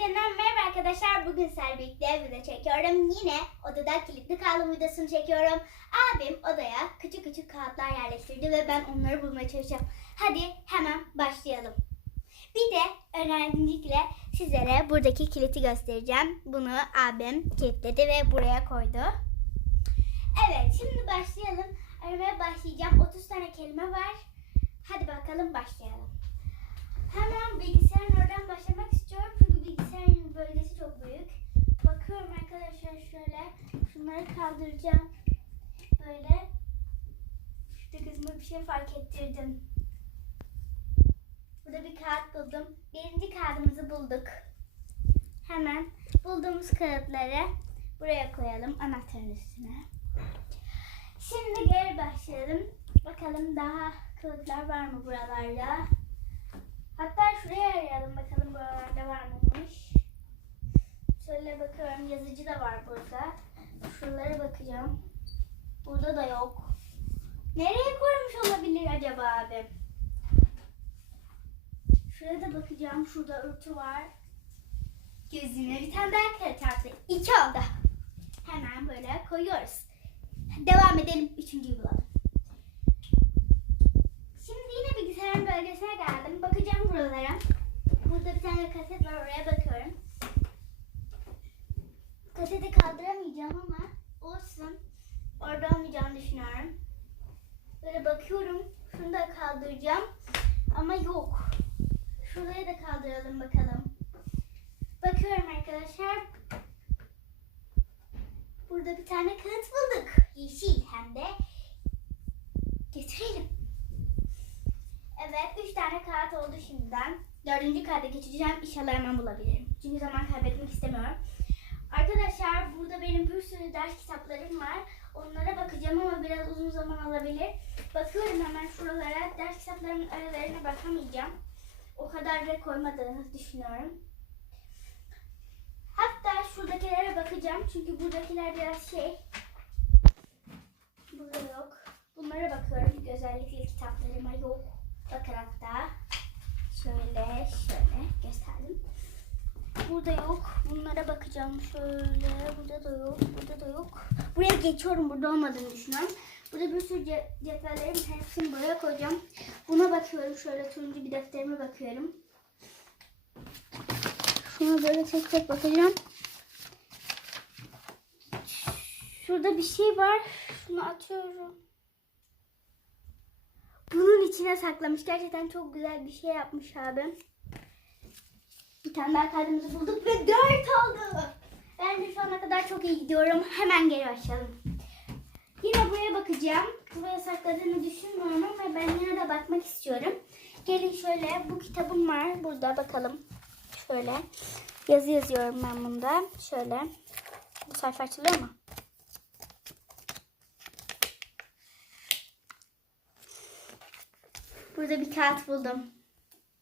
Yeniden merhaba arkadaşlar. Bugün birlikte video çekiyorum. Yine odada kilitli kaldım videosunu çekiyorum. Abim odaya küçük küçük kağıtlar yerleştirdi ve ben onları bulmaya çalışacağım. Hadi hemen başlayalım. Bir de önemlilikle sizlere buradaki kiliti göstereceğim. Bunu abim kilitledi ve buraya koydu. Evet şimdi başlayalım. Aramaya başlayacağım. 30 tane kelime var. Hadi bakalım başlayalım. Hemen bilgisayarın oradan başlamak istiyorum. Çünkü bilgisayarın bölgesi çok büyük. Bakıyorum arkadaşlar şöyle. Şunları kaldıracağım. Böyle. Şurada gözüme bir şey fark ettirdim. Burada bir kağıt buldum. Birinci kağıdımızı bulduk. Hemen bulduğumuz kağıtları buraya koyalım anahtarın üstüne. Şimdi geri başlayalım. Bakalım daha kağıtlar var mı buralarda? Hatta şuraya arayalım bakalım buralarda var mıymış. Şöyle bakıyorum yazıcı da var burada. Şuralara bakacağım. Burada da yok. Nereye koymuş olabilir acaba abi? Şuraya da bakacağım. Şurada örtü var. Gözüne bir tane daha kağıt attı. İki oldu. Hemen böyle koyuyoruz. Devam edelim. Üçüncüyü bulalım. Şimdi yine bilgisayarın bölgesine geldim. Bakacağım buralara. Burada bir tane kaset var. Oraya bakıyorum. Kaseti kaldıramayacağım ama olsun. Orada olmayacağını düşünüyorum. Böyle bakıyorum. Şunu da kaldıracağım. Ama yok. Şurayı da kaldıralım bakalım. Bakıyorum arkadaşlar. Burada bir tane kağıt bulduk. Yeşil hem de. Getirelim. Evet, üç tane kağıt oldu şimdiden. Dördüncü kağıda geçeceğim. İnşallah hemen bulabilirim. Çünkü zaman kaybetmek istemiyorum. Arkadaşlar burada benim bir sürü ders kitaplarım var. Onlara bakacağım ama biraz uzun zaman alabilir. Bakıyorum hemen şuralara. Ders kitaplarımın aralarına bakamayacağım. O kadar da koymadığını düşünüyorum. Hatta şuradakilere bakacağım. Çünkü buradakiler biraz şey. Burada yok. Bunlara bakıyorum. Özellikle kitaplarıma yok. Bakın hatta. Şöyle şöyle gösterdim. Burada yok. Bunlara bakacağım. Şöyle. Burada da yok. Burada da yok. Buraya geçiyorum. Burada olmadığını düşünüyorum. Burada bir sürü ce- cetvellerim hepsini buraya koyacağım. Buna bakıyorum. Şöyle turuncu bir defterime bakıyorum. Şuna böyle tek tek bakacağım. Şurada bir şey var. Şunu atıyorum. Bunun içine saklamış. Gerçekten çok güzel bir şey yapmış abim. Bir tane daha kağıdımızı bulduk ve dört oldu. Ben de şu ana kadar çok iyi gidiyorum. Hemen geri başlayalım. Yine buraya bakacağım. Buraya sakladığını düşünmüyorum ama ben yine de bakmak istiyorum. Gelin şöyle bu kitabım var. Burada bakalım. Şöyle yazı yazıyorum ben bunda. Şöyle. Bu sayfa açılıyor mu? Burada bir kağıt buldum.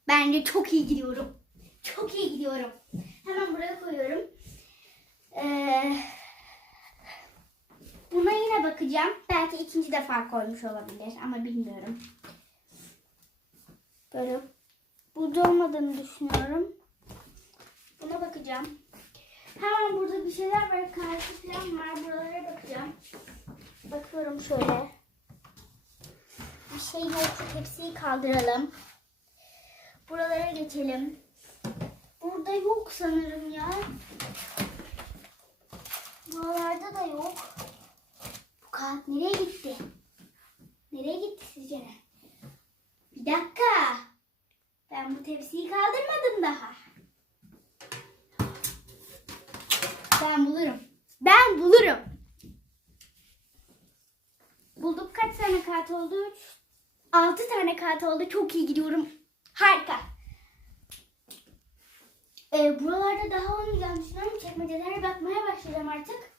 Bence çok iyi gidiyorum. Çok iyi gidiyorum. Hemen buraya koyuyorum. Ee, buna yine bakacağım. Belki ikinci defa koymuş olabilir ama bilmiyorum. Böyle burada olmadığını düşünüyorum. Buna bakacağım. Hemen burada bir şeyler var. Karşı falan var. Buralara bakacağım. Bakıyorum şöyle. Bir şey yok. Hepsini kaldıralım. Buralara geçelim. Burada yok sanırım ya. Buralarda da yok. Bu kağıt nereye gitti? Nereye gitti sizce? Bir dakika. Ben bu tepsiyi kaldırmadım daha. Ben bulurum. Ben bulurum. Bulduk kaç tane kağıt oldu? 6 tane kağıt oldu. Çok iyi gidiyorum. Harika. Ee, buralarda daha olmayacağını düşünüyorum. Çekmecelere bakmaya başlayacağım artık.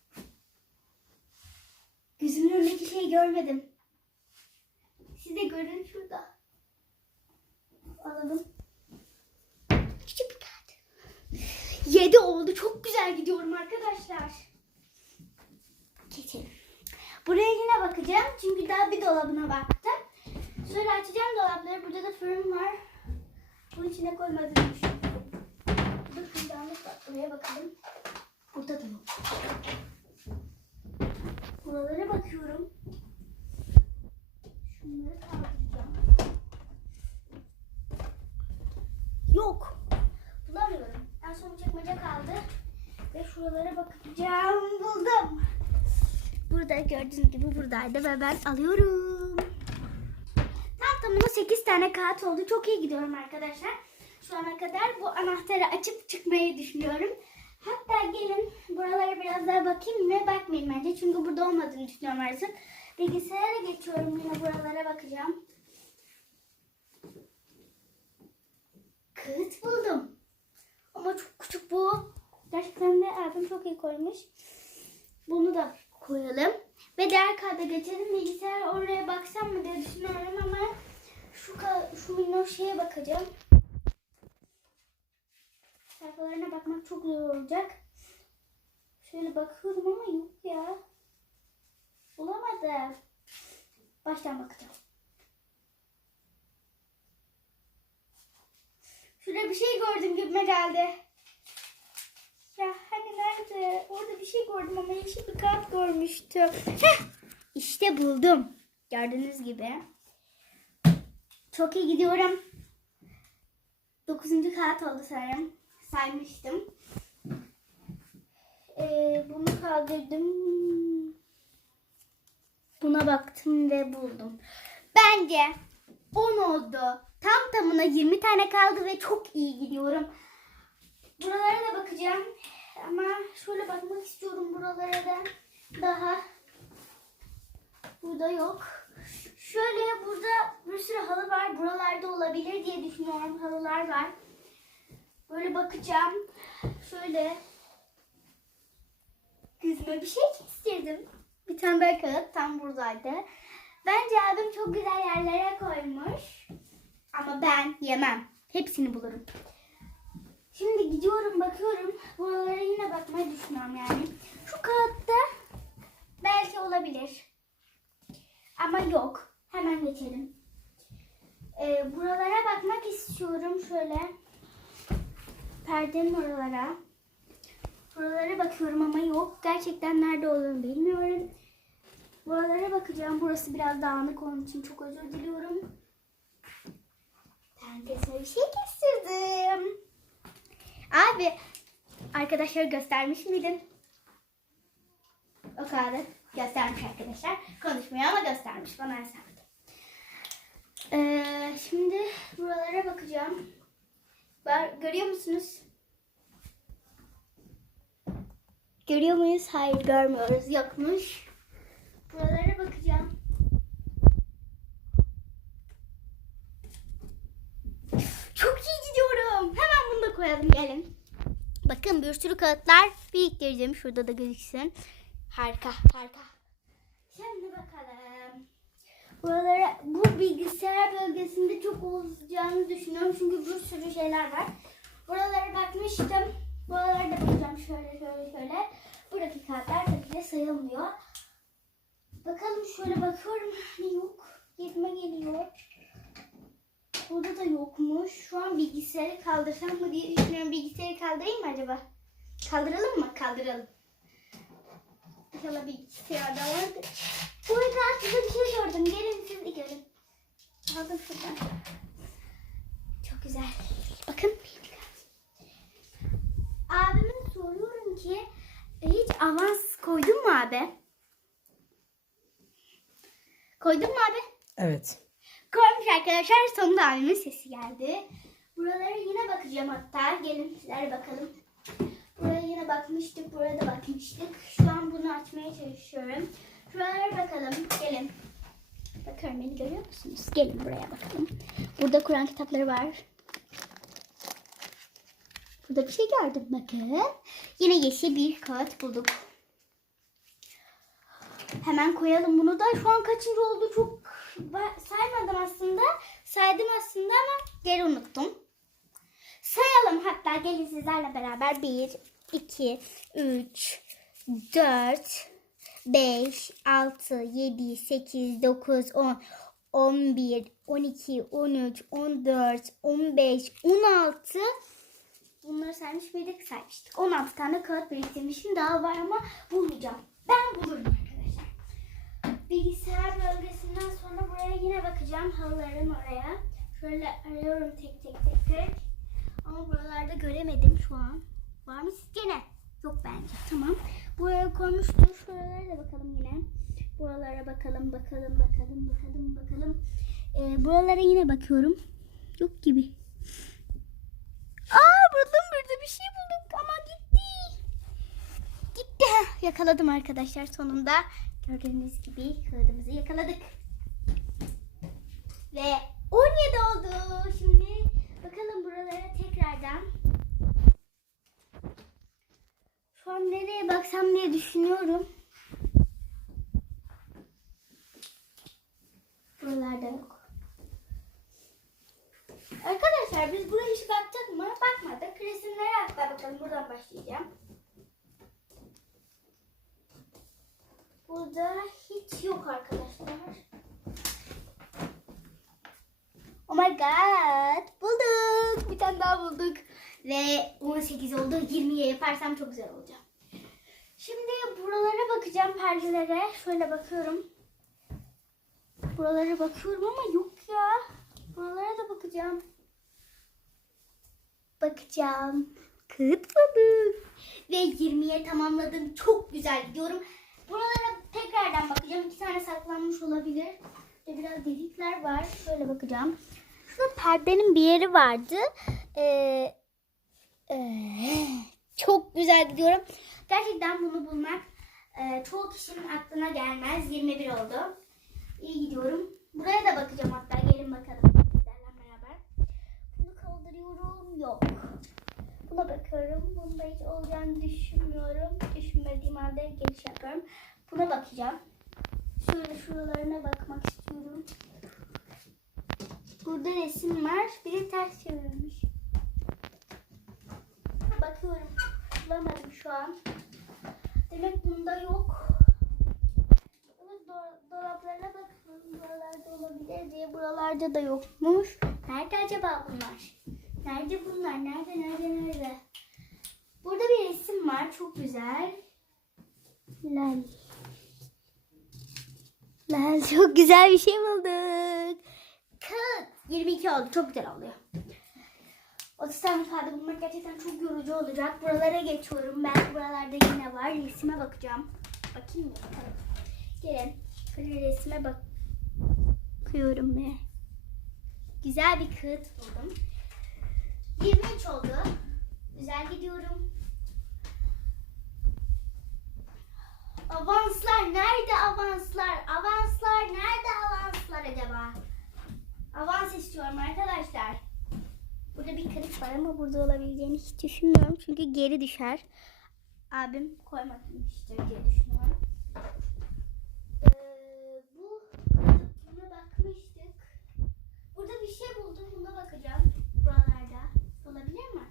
Gözümün önündeki şeyi görmedim. Siz de görün şurada. Alalım. Küçük bir kağıt. 7 oldu. Çok güzel gidiyorum arkadaşlar. Geçelim. Buraya yine bakacağım. Çünkü daha bir dolabına baktım. Sonra açacağım dolapları. Burada da fırın var. Bunun içine düşünüyorum. Burada fincanlık var. bakalım. Burada da yok. Buralara bakıyorum. Şunları kaldıracağım. Yok. Bulamıyorum. En son çekmece kaldı. Ve şuralara bakacağım. Buldum. Burada gördüğünüz gibi buradaydı ve ben alıyorum. Tam tamına 8 tane kağıt oldu. Çok iyi gidiyorum arkadaşlar. Şu ana kadar bu anahtarı açıp çıkmayı düşünüyorum. Hatta gelin buralara biraz daha bakayım mı? Bakmayayım bence. Çünkü burada olmadığını düşünüyorum artık. Bilgisayara geçiyorum yine buralara bakacağım. Kağıt buldum. Ama çok küçük bu. Gerçekten de abim çok iyi koymuş. Bunu da koyalım. Ve diğer kağıda geçelim. Bilgisayar oraya baksam mı diye düşünüyorum ama şu, şu minnoş şeye bakacağım. Sayfalarına bakmak çok zor olacak. Şöyle bakıyorum ama yok ya. Bulamadım. Baştan bakacağım. Şurada bir şey gördüm gibime geldi. Ya hani nerede? Orada bir şey gördüm ama yeşil bir kağıt görmüştüm. Heh, işte buldum. Gördüğünüz gibi. Çok iyi gidiyorum. Dokuzuncu kağıt oldu sanırım. Saymıştım. Ee, bunu kaldırdım. Buna baktım ve buldum. Bence 10 oldu. Tam tamına 20 tane kaldı ve çok iyi gidiyorum. Buralara da bakacağım. Ama şöyle bakmak istiyorum buralara da. Daha burada yok. Şöyle burada bir sürü halı var. Buralarda olabilir diye düşünüyorum. Halılar var. Böyle bakacağım. Şöyle gözüme bir şey kestirdim. Bir tane daha kağıt tam buradaydı. Bence abim çok güzel yerlere koymuş. Ama ben yemem. Hepsini bulurum. Şimdi gidiyorum bakıyorum. Buralara yine bakmayı düşünüyorum yani. Şu kağıtta belki olabilir. Ama yok. Hemen geçelim. Ee, buralara bakmak istiyorum şöyle. Perdenin oralara. Buralara bakıyorum ama yok. Gerçekten nerede olduğunu bilmiyorum. Buralara bakacağım. Burası biraz dağınık onun için çok özür diliyorum. Ben kesme bir şey kestirdim. Abi arkadaşlar göstermiş miydin? O kadar göstermiş arkadaşlar. Konuşmuyor ama göstermiş bana hesapta. Ee, şimdi buralara bakacağım. Var, görüyor musunuz? Görüyor muyuz? Hayır görmüyoruz. Yokmuş. Buralara bakacağım. Çok iyi gidiyorum. Hemen bunu da koyalım gelin. Bakın bir sürü kağıtlar biriktirdim. Şurada da gözüksün. Harika harika. Şimdi bakalım. Buralara bu bilgisayar bölgesinde çok olacağını düşünüyorum. Çünkü bir sürü şeyler var. Buralara bakmıştım. Buralara da bakacağım şöyle şöyle şöyle. Buradaki kağıtlar tabii de sayılmıyor. Bakalım şöyle bakıyorum. Yok. Gitme geliyor. Burada da yokmuş. Şu an bilgisayarı kaldırsam mı diye düşünüyorum. Bilgisayarı kaldırayım mı acaba? Kaldıralım mı? Kaldıralım. İnşallah bilgisayarda vardır. Arada size bir şey sordum. Gelin siz de görün. Aldım şuradan. Çok güzel. Bakın. Abime soruyorum ki hiç avans koydun mu abi? Koydun mu abi? Evet. Koymuş arkadaşlar. Sonunda abimin sesi geldi. Buralara yine bakacağım hatta. Gelin sizlere bakalım. Buraya yine bakmıştık. Buraya da bakmıştık. Şu an bunu açmaya çalışıyorum. Şuralara bakalım. Gelin. Bakıyorum beni görüyor musunuz? Gelin buraya bakalım. Burada Kur'an kitapları var. Burada bir şey gördüm bakın. Yine yeşil bir kağıt bulduk. Hemen koyalım bunu da. Şu an kaçıncı oldu çok saymadım aslında. Saydım aslında ama geri unuttum. Sayalım hatta gelin sizlerle beraber. 1, 2, 3, 4, 5, 6, 7, 8, 9, 10, 11, 12, 13, 14, 15, 16. Bunları say saymış mıydık? Saymıştık. 16 tane kağıt biriktirmişim. Daha var ama bulmayacağım. Ben bulurum arkadaşlar. Bilgisayar bölgesinden sonra buraya yine bakacağım. Halıların oraya. Şöyle arıyorum tek tek tek tek. Ama buralarda göremedim şu an. Var mı sizce ne? Yok bence. Tamam. Buraya koymuştur. Şuralara da bakalım yine. Buralara bakalım, bakalım, bakalım, bakalım, bakalım. Ee, buralara yine bakıyorum. Yok gibi. Aa buldum burada bir şey bulduk ama gitti. Gitti. Yakaladım arkadaşlar sonunda. Gördüğünüz gibi kağıdımızı yakaladık. Ve 17 oldu. Şimdi bakalım buralara tekrardan. Şu an nereye baksam diye düşünüyorum. Buralarda yok. Arkadaşlar biz buraya hiç baktık mı? Bakmadık. Resimlere hatta bakalım. Buradan başlayacağım. Burada hiç yok arkadaşlar. Oh my god. Bulduk. Bir tane daha bulduk. Ve 18 oldu. 20'ye yaparsam çok güzel olacak. Şimdi buralara bakacağım perdelere. Şöyle bakıyorum. Buralara bakıyorum ama yok ya. Buralara da bakacağım. Bakacağım. Buldum. Ve 20'ye tamamladım. Çok güzel gidiyorum. Buralara tekrardan bakacağım. İki tane saklanmış olabilir. Ve biraz delikler var. Şöyle bakacağım. Şurada perdenin bir yeri vardı. Ee, ee, çok güzel gidiyorum. Gerçekten bunu bulmak e, çoğu kişinin aklına gelmez. 21 oldu. İyi gidiyorum. Buraya da bakacağım hatta. Gelin bakalım. Sizlerle beraber. Bunu kaldırıyorum. Yok. Buna bakıyorum. Bunda hiç olacağını düşünmüyorum. Düşünmediğim halde geliş yapıyorum. Buna bakacağım. Şöyle şuralarına bakmak istiyorum. Burada resim var. Biri ters çevirmiş. Bakıyorum. Bulamadım şu an. Demek bunda yok. Evet, do- dolaplarına bakıyorum. Buralarda olabilir diye buralarda da yokmuş. Nerede acaba bunlar? Nerede bunlar? Nerede, nerede, nerede? Burada bir resim var. Çok güzel. Lal. Lal çok güzel bir şey bulduk. Kağıt. 22 oldu. Çok güzel oluyor. 30 tane kağıdı bulmak gerçekten çok yorucu olacak. Buralara geçiyorum. Ben buralarda yine var. Resime bakacağım. Bakayım mı? Gelin. Şöyle resme bak. Bakıyorum ve güzel bir kağıt buldum. 23 oldu. Güzel gidiyorum. Avanslar nerede avanslar? Avanslar nerede avanslar acaba? Avans istiyorum arkadaşlar. Burada bir kırık var ama burada olabileceğini hiç düşünmüyorum. Çünkü geri düşer. Abim koymamıştır diye düşünüyorum. Ee, bu buna bakmıştık. Burada bir şey buldum. Buna bakacağım. Buralarda. Olabilir mi?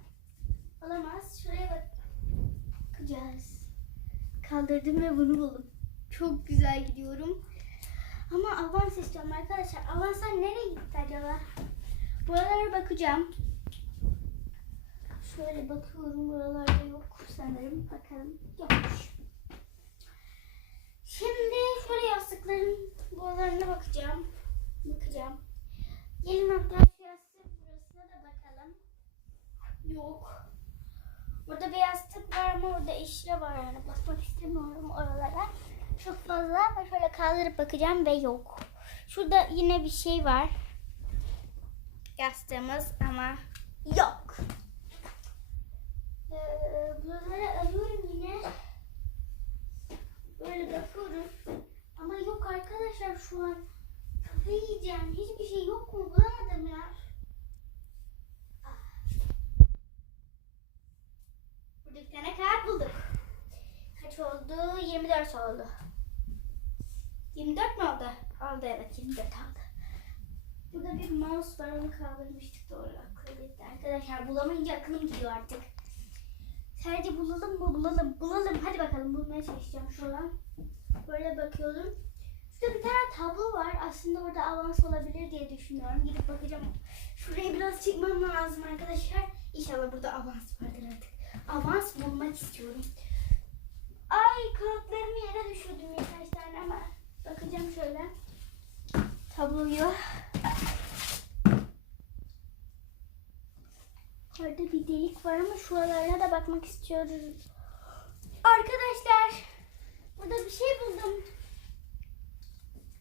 Olamaz. Şuraya bak. Bakacağız. Kaldırdım ve bunu buldum. Çok güzel gidiyorum. Ama avans istiyorum arkadaşlar. Avanslar nereye gitti acaba? Buralara bakacağım. Şöyle bakıyorum. Buralarda yok sanırım. Bakalım. Yokmuş. Şimdi şöyle yastıkların buralarına bakacağım. Bakacağım. Gelin hatta şu yastık burasına da bakalım. Yok. Burada bir yastık var ama orada eşya var yani. Bakmak istemiyorum oralara. Çok fazla ama şöyle kaldırıp bakacağım ve yok. Şurada yine bir şey var. Yastığımız ama yok. Buraları arıyorum yine. Böyle bakıyorum. Ama yok arkadaşlar şu an. Kafayı yiyeceğim. Hiçbir şey yok mu? Bulamadım ya. Burada bir tane kağıt bulduk. Kaç oldu? 24 oldu. 24 mi oldu? Oldu evet 24 oldu. Burada bir mouse var onu kaldırmıştık doğru gitti. Arkadaşlar bulamayınca aklım gidiyor artık. Sadece bulalım mı bulalım bulalım. Hadi bakalım bulmaya çalışacağım şuradan. Böyle bakıyorum. Şurada bir tane tablo var. Aslında orada avans olabilir diye düşünüyorum. Gidip bakacağım. Şuraya biraz çıkmam lazım arkadaşlar. İnşallah burada avans vardır artık. Avans bulmak istiyorum. Ay kağıtlarımı yere düşürdüm birkaç tane ama bakacağım şöyle. Tabloyu. Orada bir delik var ama şuralarına da bakmak istiyoruz. Arkadaşlar burada bir şey buldum.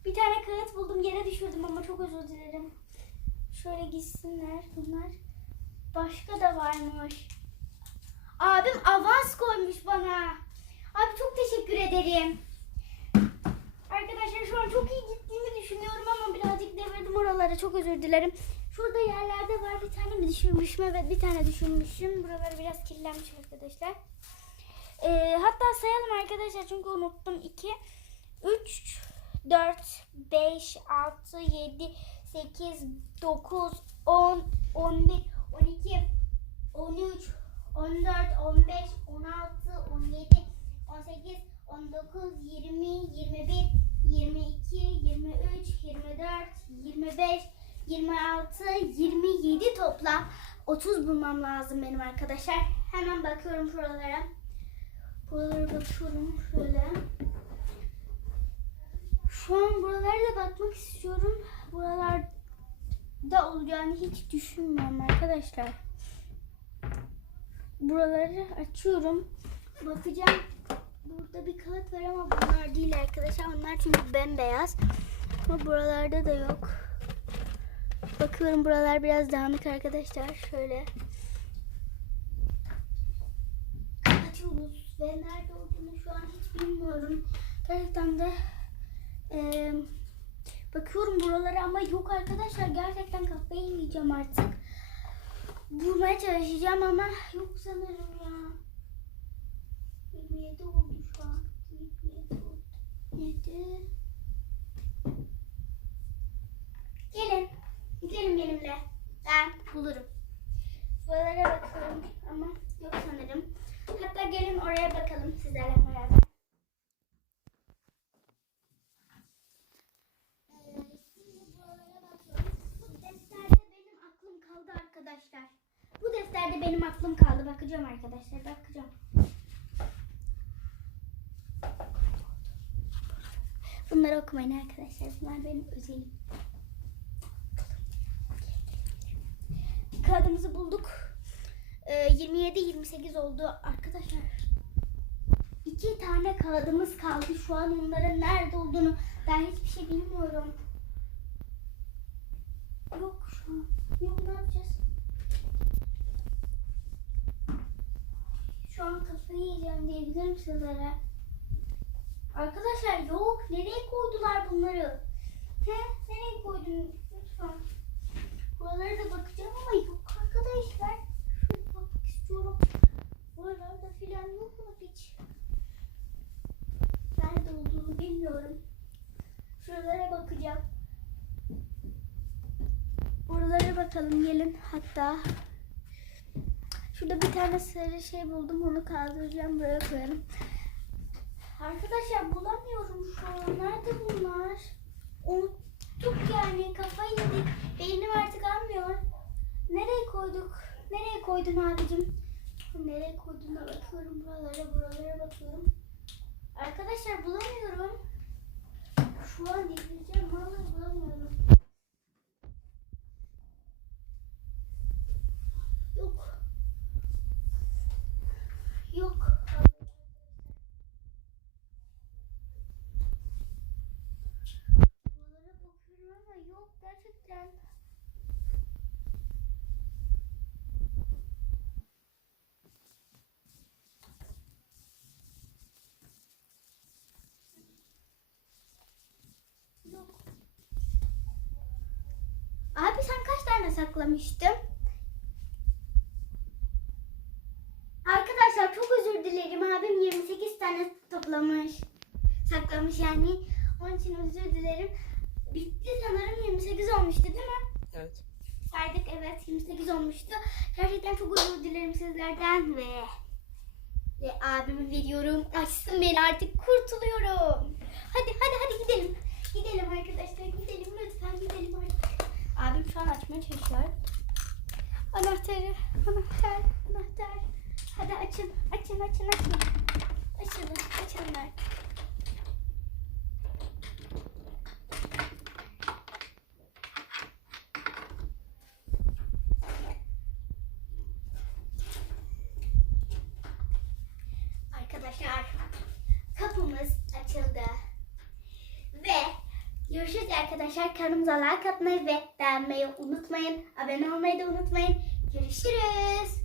Bir tane kağıt buldum yere düşürdüm ama çok özür dilerim. Şöyle gitsinler bunlar. Başka da varmış. Abim avans koymuş bana. Abi çok teşekkür ederim. Arkadaşlar şu an çok iyi gittiğimi düşünüyorum ama birazcık devirdim oralara. Çok özür dilerim. Şurada yerlerde var bir tane mi düşürmüşüm? Evet bir tane düşürmüşüm. Buralar biraz kirlenmiş arkadaşlar. Ee, hatta sayalım arkadaşlar çünkü unuttum. 2, 3, 4, 5, 6, 7, 8, 9, 10, 11, 12, 13, 14, 15, 16, 17, 18, 19, 20, 21, 22, 23, 24, 25, 26, 27 toplam 30 bulmam lazım benim arkadaşlar. Hemen bakıyorum şuralara. Buralara bakıyorum şöyle. Şu an buralara da bakmak istiyorum. Buralarda olacağını hiç düşünmüyorum arkadaşlar. Buraları açıyorum. Bakacağım. Burada bir kağıt var ama bunlar değil arkadaşlar. Onlar çünkü bembeyaz. Ama buralarda da yok. Bakıyorum buralar biraz dağınık arkadaşlar. Şöyle. Açıyoruz. Ve nerede olduğunu şu an hiç bilmiyorum. Gerçekten de eee, bakıyorum buralara ama yok arkadaşlar. Gerçekten kafayı yiyeceğim artık. Bulmaya çalışacağım ama yok sanırım ya. 27 oldu şu an. 27 oldu. 7. Gelin. Gelin benimle. Ben bulurum. Buralara bakıyorum ama yok sanırım. Hatta gelin oraya bakalım sizlerle beraber. Arkadaşlar. Bu defterde benim aklım kaldı. Bakacağım arkadaşlar. Bakacağım. Bunları okumayın arkadaşlar. Bunlar benim özelim. Kağıdımızı bulduk. Ee, 27-28 oldu arkadaşlar. İki tane kağıdımız kaldı. Şu an onların nerede olduğunu ben hiçbir şey bilmiyorum. Yok şu an. Yok ne yapacağız? Şu an kafayı yiyeceğim diyebilirim sizlere. Arkadaşlar yok. Nereye koydular bunları? He? Nereye koydun? Lütfen. Buralara da bakacağım ama yok arkadaşlar. Şuraya bakmak istiyorum. Buralarda filan yok mu hiç? Nerede olduğunu bilmiyorum. Şuralara bakacağım. Buralara bakalım gelin hatta. Şurada bir tane sarı şey buldum onu kaldıracağım buraya koyalım. Arkadaşlar bulamıyorum şu an. Nerede bunlar? Unuttuk yani. Kafayı yedik. Beynim artık almıyor. Nereye koyduk? Nereye koydun abicim? Nereye koyduğuna bakıyorum. Buralara buralara bakıyorum. Arkadaşlar bulamıyorum. Şu an delireceğim. Vallahi bulamıyorum. Yok. Yok. Buralara bakıyorum ama yok gerçekten. Yok. Abi sen kaç tane saklamıştın? Arkadaşlar çok özür dilerim. Abim 28 tane toplamış. Saklamış yani. Onun için özür dilerim. Bitti sanırım 28 olmuştu değil mi? Evet. Saydık evet 28 olmuştu. Gerçekten çok özür dilerim sizlerden ve ve abime veriyorum. Açsın beni artık kurtuluyorum. Hadi hadi hadi. Gidelim arkadaşlar gidelim lütfen gidelim artık. Abim şu an açmaya çalışıyor. Anahtarı, anahtar, anahtar. Hadi açın, açın, açın, açın. Artık. Arkadaşlar kapımız açıldı. Ve görüşürüz arkadaşlar. Kanalımıza like atmayı ve beğenmeyi unutmayın. Abone olmayı da unutmayın. Görüşürüz.